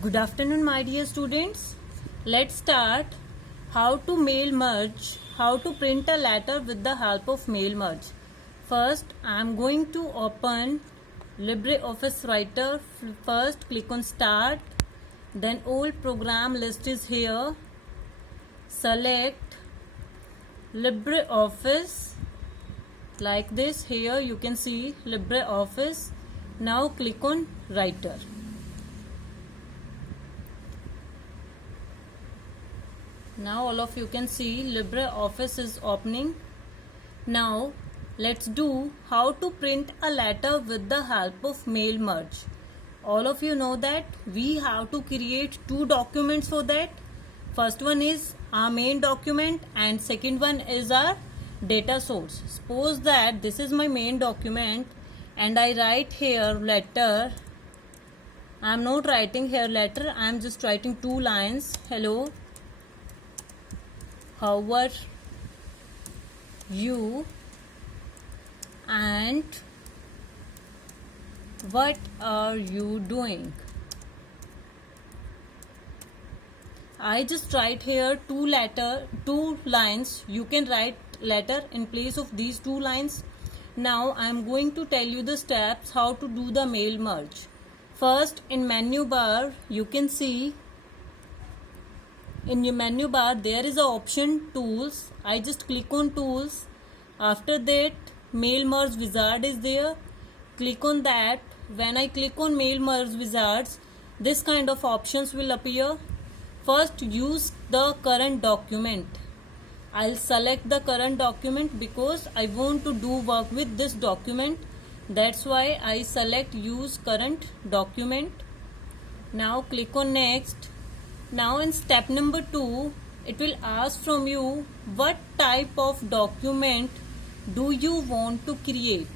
Good afternoon, my dear students. Let's start how to mail merge, how to print a letter with the help of mail merge. First, I am going to open LibreOffice Writer. First, click on Start. Then all program list is here. Select LibreOffice like this. Here you can see LibreOffice. Now click on Writer. Now all of you can see LibreOffice is opening. Now let's do how to print a letter with the help of mail merge. All of you know that we have to create two documents for that. First one is our main document and second one is our data source. Suppose that this is my main document and I write here letter. I am not writing here letter, I am just writing two lines. Hello, how are you and what are you doing? I just write here two lines. You can write letter in place of these two lines. Now I am going to tell you the steps how to do the mail merge. First, in menu bar you can see in your menu bar there is a option tools. I just click on tools. After that mail merge wizard is there. Click on that. When I click on mail merge wizards, this kind of options will appear. First, use the current document. I'll select the current document because I want to do work with this document. That's why I select use current document. Now click on next. Now in step number 2, it will ask from you what type of document do you want to create.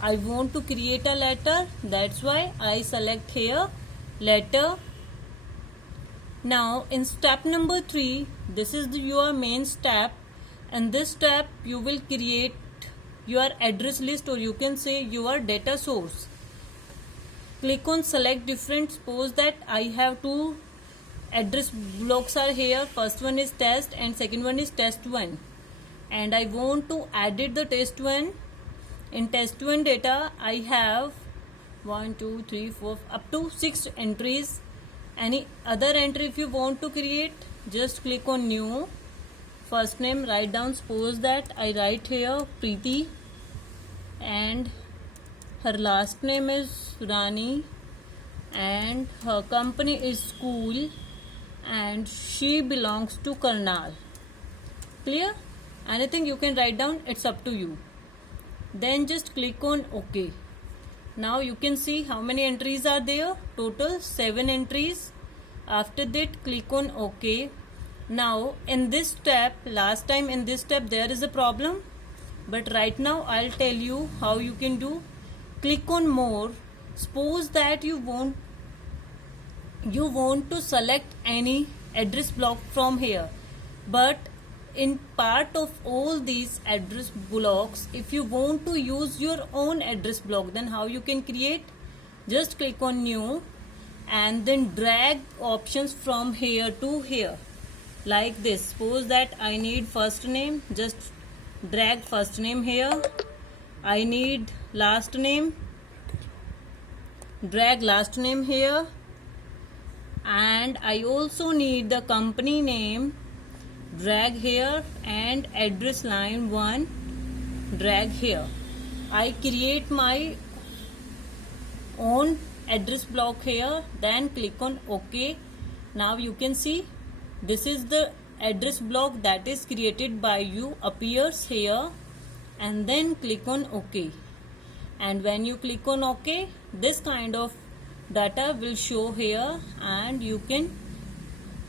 I want to create a letter, that's why I select here letter. Now in step number 3, this is your main step. In this step you will create your address list, or you can say your data source. Click on select different. Suppose that I have two address blocks are here. First one is test and second one is test1, and I want to edit the test1. In test1 data I have 1 2 3 4 up to 6 entries. Any other entry if you want to create, just click on new. First name write down. Suppose that I write here Preeti and her last name is Rani and her company is school and she belongs to Karnal. Clear? Anything you can write down, it's up to you. Then just click on OK. Now you can see how many entries are there. Total 7 entries. After that click on OK. Now in this step, last time in this step there is a problem, but right now I'll tell you how you can do. Click on more. Suppose that you want to select any address block from here, but in part of all these address blocks, if you want to use your own address block, then how you can create? Just click on new and then drag options from here to here like this. Suppose that I need first name, just drag first name here. I need last name, drag last name here, and I also need the company name, drag here, and address line 1, drag here. I create my own address block here, then click on OK. Now you can see this is the address block that is created by you, appears here, and then click on OK. And when you click on OK, this kind of data will show here and you can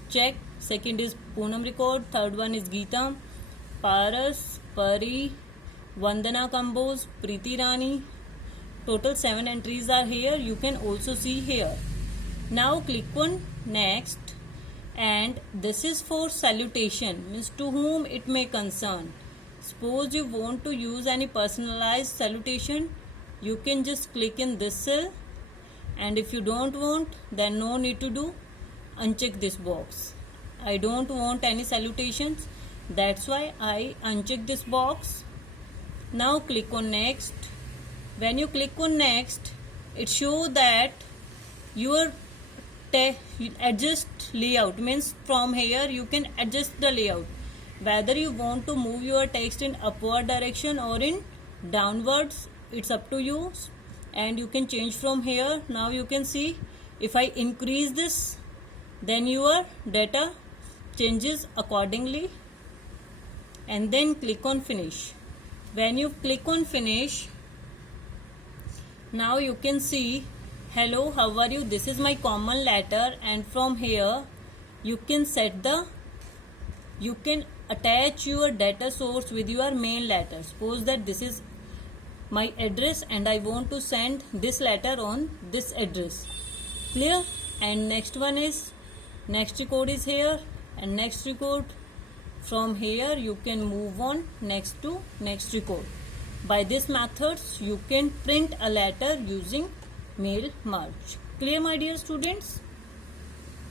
check. Second is Poonam record, third one is Geetam, Paras, Pari, Vandana Kambos, Preeti Rani. Total 7 entries are here. You can also see here. Now click on next, and this is for salutation, means to whom it may concern. Suppose you want to use any personalized salutation, you can just click in this cell and if you don't want, then no need to do, uncheck this box. I don't want any salutations, that's why I uncheck this box. Now click on next. When you click on next, it shows that your adjust layout, means from here you can adjust the layout, whether you want to move your text in upward direction or in downwards, it's up to you, and you can change from here. Now you can see, if I increase this, then your data changes accordingly, and then click on finish. When you click on finish, now you can see, hello, how are you, this is my common letter, and from here you can you can attach your data source with your main letter. Suppose that this is my address and I want to send this letter on this address. Clear? And next one is, next record is here, and next record, from here you can move on next to next record. By this methods you can print a letter using mail merge. Clear, my dear students?